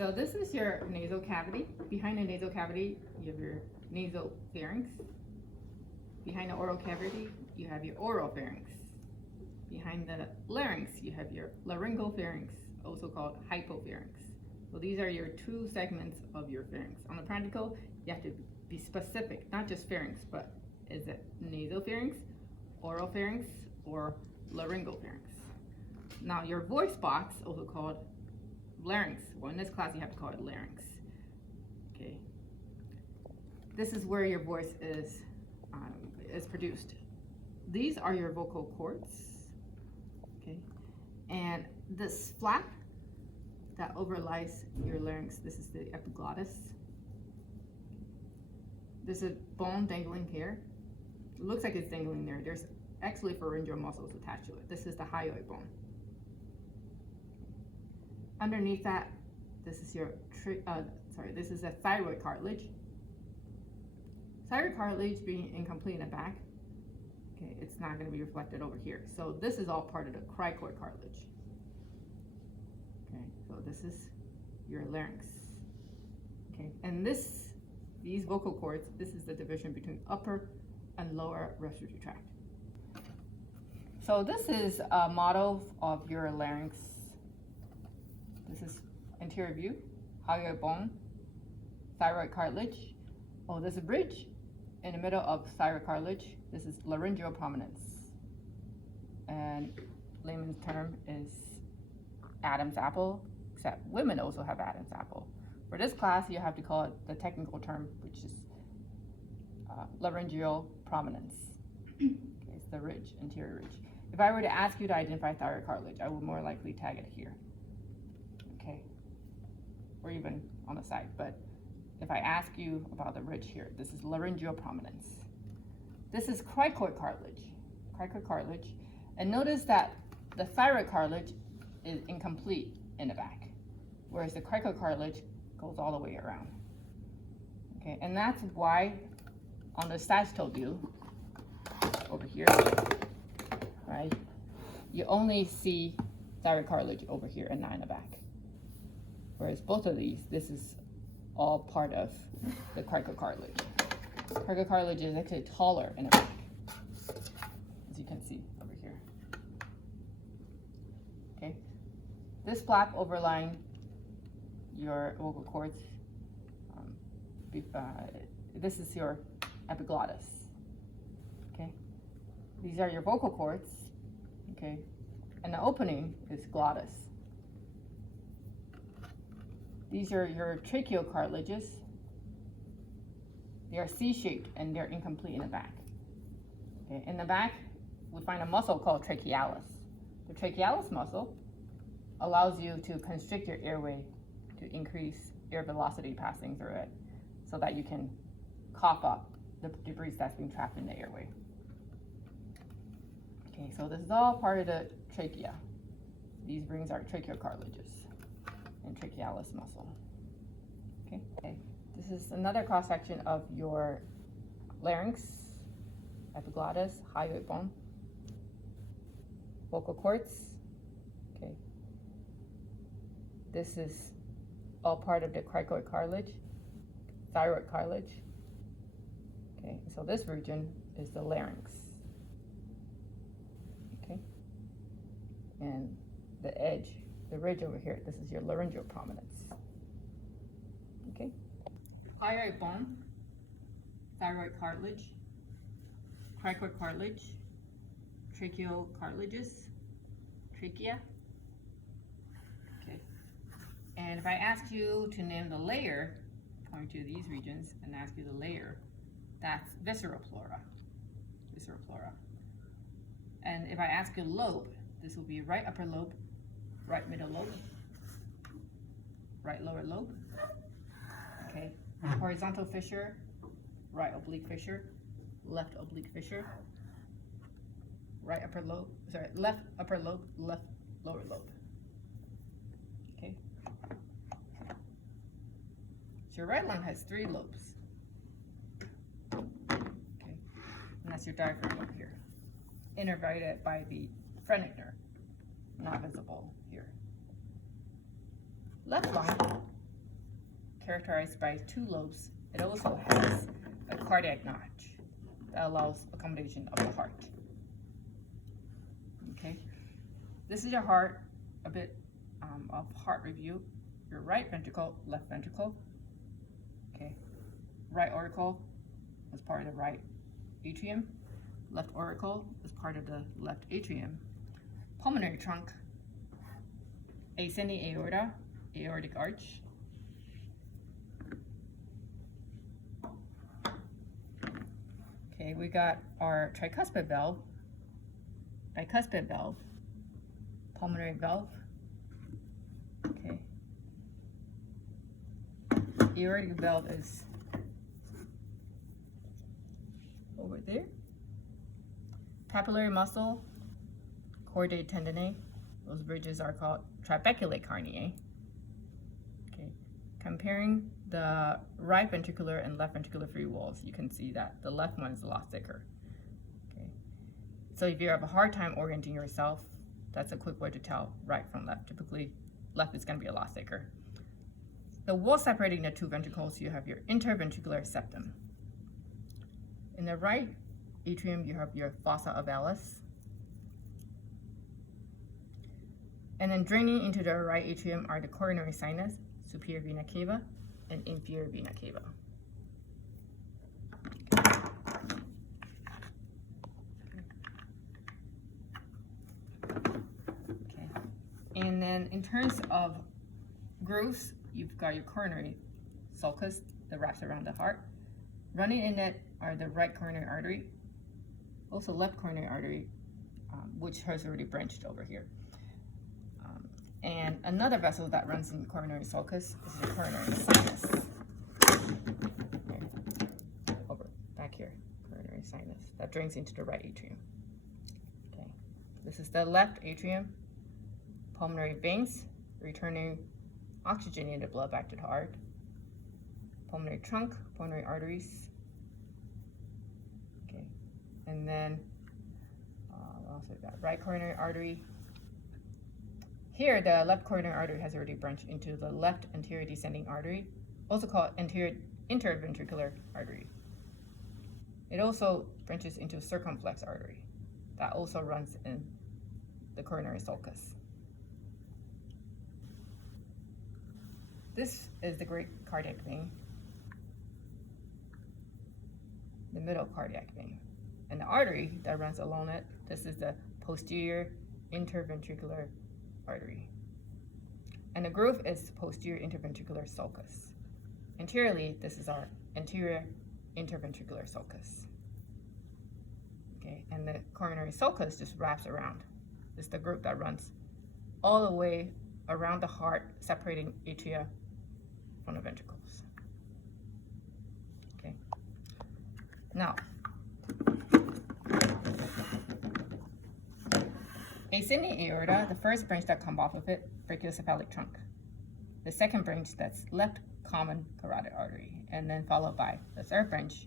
So this is your nasal cavity. Behind the nasal cavity, you have your nasal pharynx. Behind the oral cavity, you have your oral pharynx. Behind the larynx, you have your laryngeal pharynx, also called hypopharynx. So these are your two segments of your pharynx. On the practical, you have to be specific, not just pharynx, but is it nasal pharynx, oral pharynx, or laryngeal pharynx? Now your voice box, also called larynx. Well, in this class you have to call it larynx. Okay. This is where your voice is produced. These are your vocal cords. Okay. And this flap that overlies your larynx, this is the epiglottis. There's a bone dangling here. It looks like it's dangling there. There's actually pharyngeal muscles attached to it. This is the hyoid bone. Underneath that, this is your this is a thyroid cartilage. Thyroid cartilage being incomplete in the back, okay, it's not going to be reflected over here. So this is all part of the cricoid cartilage. Okay, so this is your larynx. Okay, and these vocal cords, this is the division between upper and lower respiratory tract. So this is a model of your larynx. This is anterior view, hyoid bone, thyroid cartilage. Oh, there's a bridge in the middle of thyroid cartilage. This is laryngeal prominence. And layman's term is Adam's apple, except women also have Adam's apple. For this class, you have to call it the technical term, which is laryngeal prominence. Okay, it's the ridge, anterior ridge. If I were to ask you to identify thyroid cartilage, I would more likely tag it here. Okay, or even on the side. But if I ask you about the ridge here, this is laryngeal prominence. This is cricoid cartilage. And notice that the thyroid cartilage is incomplete in the back, whereas the cricoid cartilage goes all the way around. Okay, and that's why on the sagittal view over here, right, you only see thyroid cartilage over here and not in the back. Whereas both of these, this is all part of the cricoid cartilage. Cricoid cartilage is actually taller in the back, as you can see over here. Okay, this flap overlying your vocal cords, this is your epiglottis. Okay, these are your vocal cords. Okay, and the opening is glottis. These are your tracheal cartilages. They are C-shaped and they're incomplete in the back. Okay, in the back, we find a muscle called trachealis. The trachealis muscle allows you to constrict your airway to increase air velocity passing through it so that you can cough up the debris that's being trapped in the airway. Okay, so this is all part of the trachea. These rings are tracheal cartilages and trachealis muscle. Okay, this is another cross section of your larynx, epiglottis, hyoid bone, vocal cords. Okay, this is all part of the cricoid cartilage, thyroid cartilage. Okay, so this region is the larynx. Okay, and the edge, the ridge over here, this is your laryngeal prominence. Okay, hyoid bone, thyroid cartilage, cricoid cartilage, tracheal cartilages, trachea. Okay, and if I ask you to name the layer, point to these regions and ask you the layer, that's visceral flora. And if I ask you lobe, this will be right upper lobe, right middle lobe, right lower lobe. Okay, horizontal fissure, right oblique fissure, left oblique fissure, right upper lobe, left upper lobe, left lower lobe. Okay. So your right lung has 3 lobes. Okay, and that's your diaphragm over here, innervated by the phrenic nerve, not visible here. Left lung characterized by 2 lobes. It also has a cardiac notch that allows accommodation of the heart. Okay, this is your heart, a bit of heart review. Your right ventricle, left ventricle. Okay, right auricle is part of the right atrium. Left auricle is part of the left atrium. Pulmonary trunk, ascending aorta, aortic arch. Okay, we got our tricuspid valve, bicuspid valve, pulmonary valve. Okay. Aortic valve is over there. Papillary muscle, chordae tendineae. Those bridges are called trabeculae carneae. Okay. Comparing the right ventricular and left ventricular free walls, you can see that the left one is a lot thicker. Okay. So if you have a hard time orienting yourself, that's a quick way to tell right from left. Typically, left is going to be a lot thicker. The wall separating the 2 ventricles, you have your interventricular septum. In the right atrium, you have your fossa ovalis. And then draining into the right atrium are the coronary sinus, superior vena cava, and inferior vena cava. Okay. And then in terms of grooves, you've got your coronary sulcus that wraps around the heart. Running in it are the right coronary artery, also left coronary artery, which has already branched over here. And another vessel that runs in the coronary sulcus is the coronary sinus. Over back here, coronary sinus that drains into the right atrium. Okay, this is the left atrium. Pulmonary veins returning oxygenated blood back to the heart. Pulmonary trunk, pulmonary arteries. Okay, and then also got right coronary artery. Here, the left coronary artery has already branched into the left anterior descending artery, also called anterior interventricular artery. It also branches into circumflex artery that also runs in the coronary sulcus. This is the great cardiac vein, the middle cardiac vein. And the artery that runs along it, this is the posterior interventricular artery. And the groove is posterior interventricular sulcus. Anteriorly, this is our anterior interventricular sulcus. Okay, and the coronary sulcus just wraps around. This is the groove that runs all the way around the heart, separating atria from the ventricles. Okay. Now, ascending aorta, the first branch that comes off of it, brachiocephalic trunk. The second branch, that's left common carotid artery, and then followed by the third branch,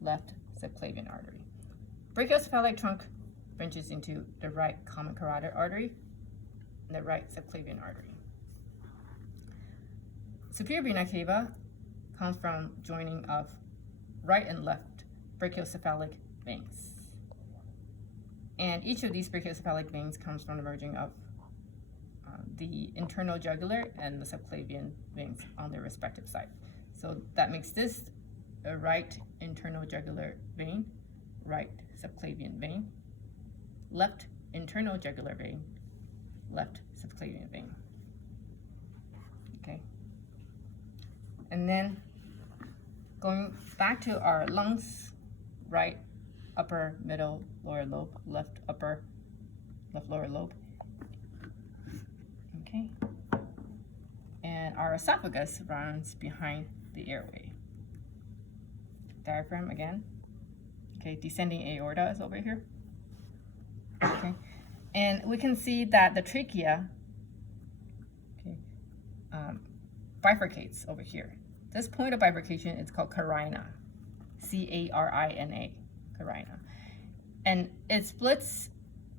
left subclavian artery. Brachiocephalic trunk branches into the right common carotid artery and the right subclavian artery. Superior vena cava comes from joining of right and left brachiocephalic veins. And each of these brachiocephalic veins comes from the merging of the internal jugular and the subclavian veins on their respective side. So that makes this a right internal jugular vein, right subclavian vein, left internal jugular vein, left subclavian vein. Okay. And then going back to our lungs, right upper, middle, lower lobe, left upper, left lower lobe. Okay. And our esophagus runs behind the airway. Diaphragm again. Okay, descending aorta is over here. Okay. And we can see that the trachea, okay, bifurcates over here. This point of bifurcation is called carina, C-A-R-I-N-A, carina. And it splits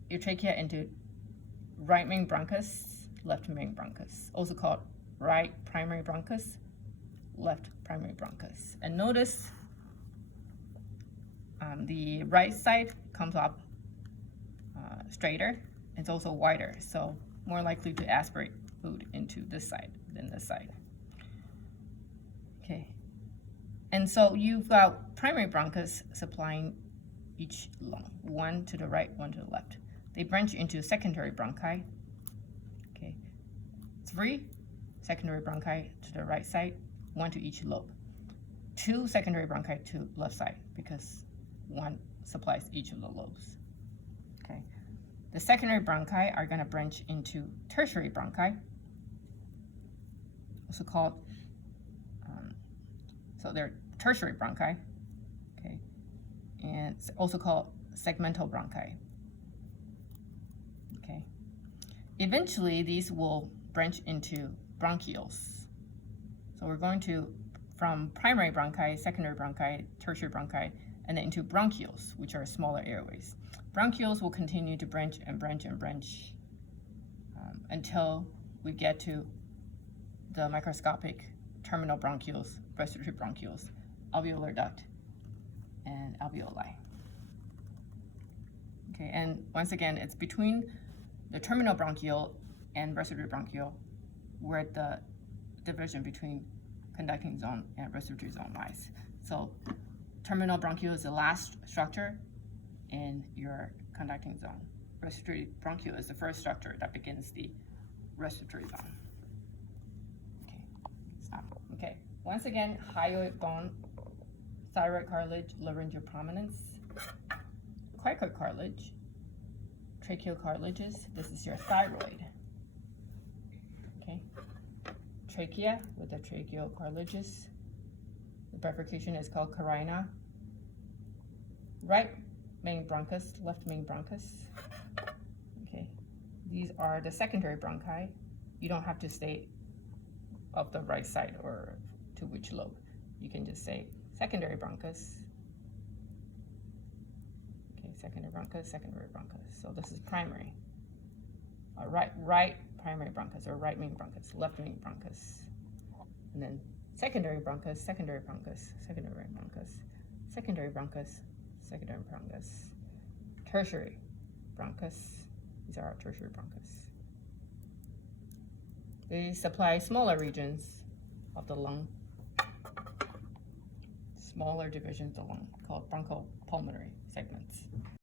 your trachea into right main bronchus, left main bronchus, also called right primary bronchus, left primary bronchus. And notice the right side comes up straighter. It's also wider, so more likely to aspirate food into this side than this side. Okay, and so you've got primary bronchus supplying each lung, one to the right, one to the left. They branch into secondary bronchi. Okay, 3 secondary bronchi to the right side, 1 to each lobe. 2 secondary bronchi to left side because 1 supplies each of the lobes. Okay, the secondary bronchi are going to branch into tertiary bronchi, also called, so they're tertiary bronchi, okay, and it's also called segmental bronchi. Okay, eventually these will branch into bronchioles. So we're going to from primary bronchi, secondary bronchi, tertiary bronchi, and then into bronchioles, which are smaller airways. Bronchioles will continue to branch and branch and branch until we get to the microscopic terminal bronchioles, respiratory bronchioles, alveolar duct, and alveoli. Okay, and once again, it's between the terminal bronchiole and respiratory bronchiole where the division between conducting zone and respiratory zone lies. So terminal bronchiole is the last structure in your conducting zone. Respiratory bronchiole is the first structure that begins the respiratory zone. Okay, stop. Okay, once again, hyoid bone, thyroid cartilage, laryngeal prominence, cricoid cartilage, tracheal cartilages. This is your thyroid. Okay, trachea with the tracheal cartilages. The bifurcation is called carina. Right main bronchus, left main bronchus. Okay, these are the secondary bronchi. You don't have to state of the right side or to which lobe. You can just say secondary bronchus. Okay, secondary bronchus, secondary bronchus. So this is primary. Right primary bronchus or right main bronchus, left main bronchus. And then secondary bronchus, secondary bronchus, secondary bronchus, secondary bronchus, secondary bronchus, tertiary bronchus. These are our tertiary bronchus. They supply smaller regions of the lung, smaller divisions of the lung called bronchopulmonary segments.